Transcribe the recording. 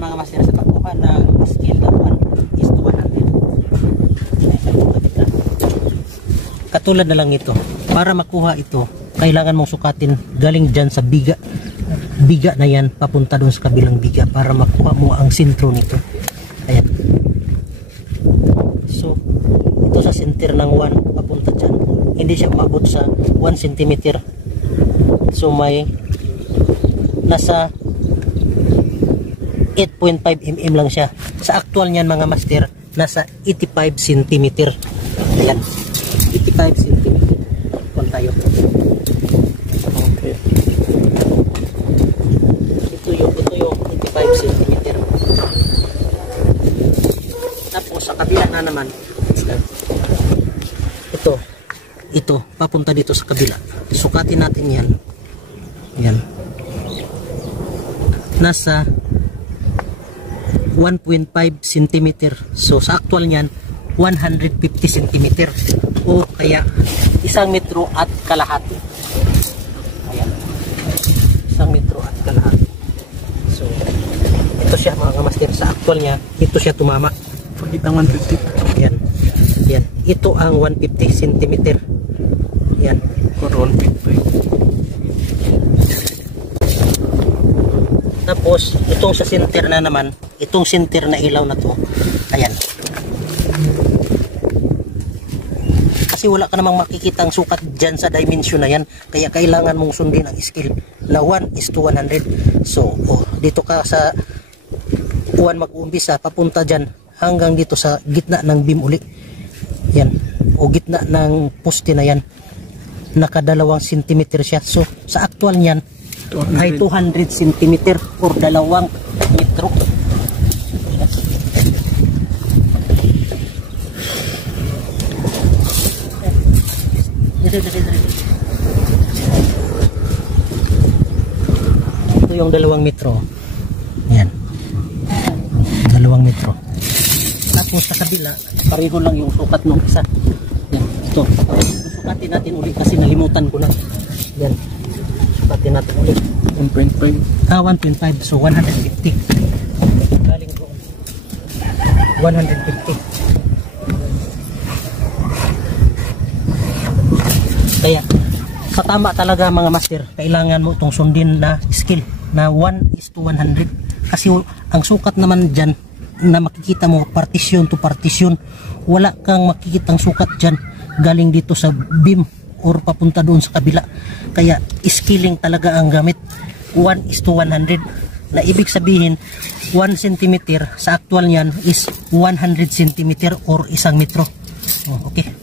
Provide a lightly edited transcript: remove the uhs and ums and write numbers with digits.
yan mga master sa pagkuha ng scale na 1 is to 100. Katulad na lang ito, para makuha ito kailangan mong sukatin galing dyan sa biga na yan papunta doon sa kabilang biga para makuha mo ang sentro nito. Ayan. So ito sa center ng 1 papunta dyan, hindi siya umabot sa 1 cm. So may nasa 8.5 mm lang siya. Sa actual niyan mga master, nasa 85 cm. Ayan, 85 cm. Kung tayo. Okay. Ito yung 85 cm. Tapos sa kabila na naman, ito, papunta dito sa kabila. Sukatin natin yan. Ayan. Nasa 1.5 cm. So sa actual niyan 150 cm o kaya 1 metro at kalahati. Ayan. 1 metro at kalahati. So ito siya mga master, sa actual niya ito siya tumama. Pagit ang 150. Ayan. Ayan. Ito ang 150 cm. Ayan. Koron 50. Tapos itong sa center na naman, itong center na ilaw na to, ayan. Kasi wala ka namang makikitang sukat dyan sa dimension na yan, kaya kailangan mong sundin ang scale na 1 is to 100. So dito ka sa 1 mag-uumpisa, papunta dyan hanggang dito sa gitna ng beam uli, yan, o gitna ng poste na yan, naka 2 cm siya. So sa actual niyan ay 200 cm or 2 metro. Ito yung 2 metro. Ayan. 2 metro. Tapos sa kabila, pareho lang yung sukat ng isa. Yan. Ito. Sukatin natin ulit kasi nalimutan ko na. Yan. Sukatin natin ulit. 1.5. 1.5. So 150. Galing ko. 150. Kaya sa tama talaga mga master, kailangan mo itong sundin na skill na 1 is to 100. Kasi ang sukat naman dyan na makikita mo partition to partition, wala kang makikitang sukat dyan galing dito sa beam or papunta doon sa kabila. Kaya skilling talaga ang gamit, 1 is to 100, na ibig sabihin 1 cm sa actual niyan is 100 cm or 1 metro. Okay.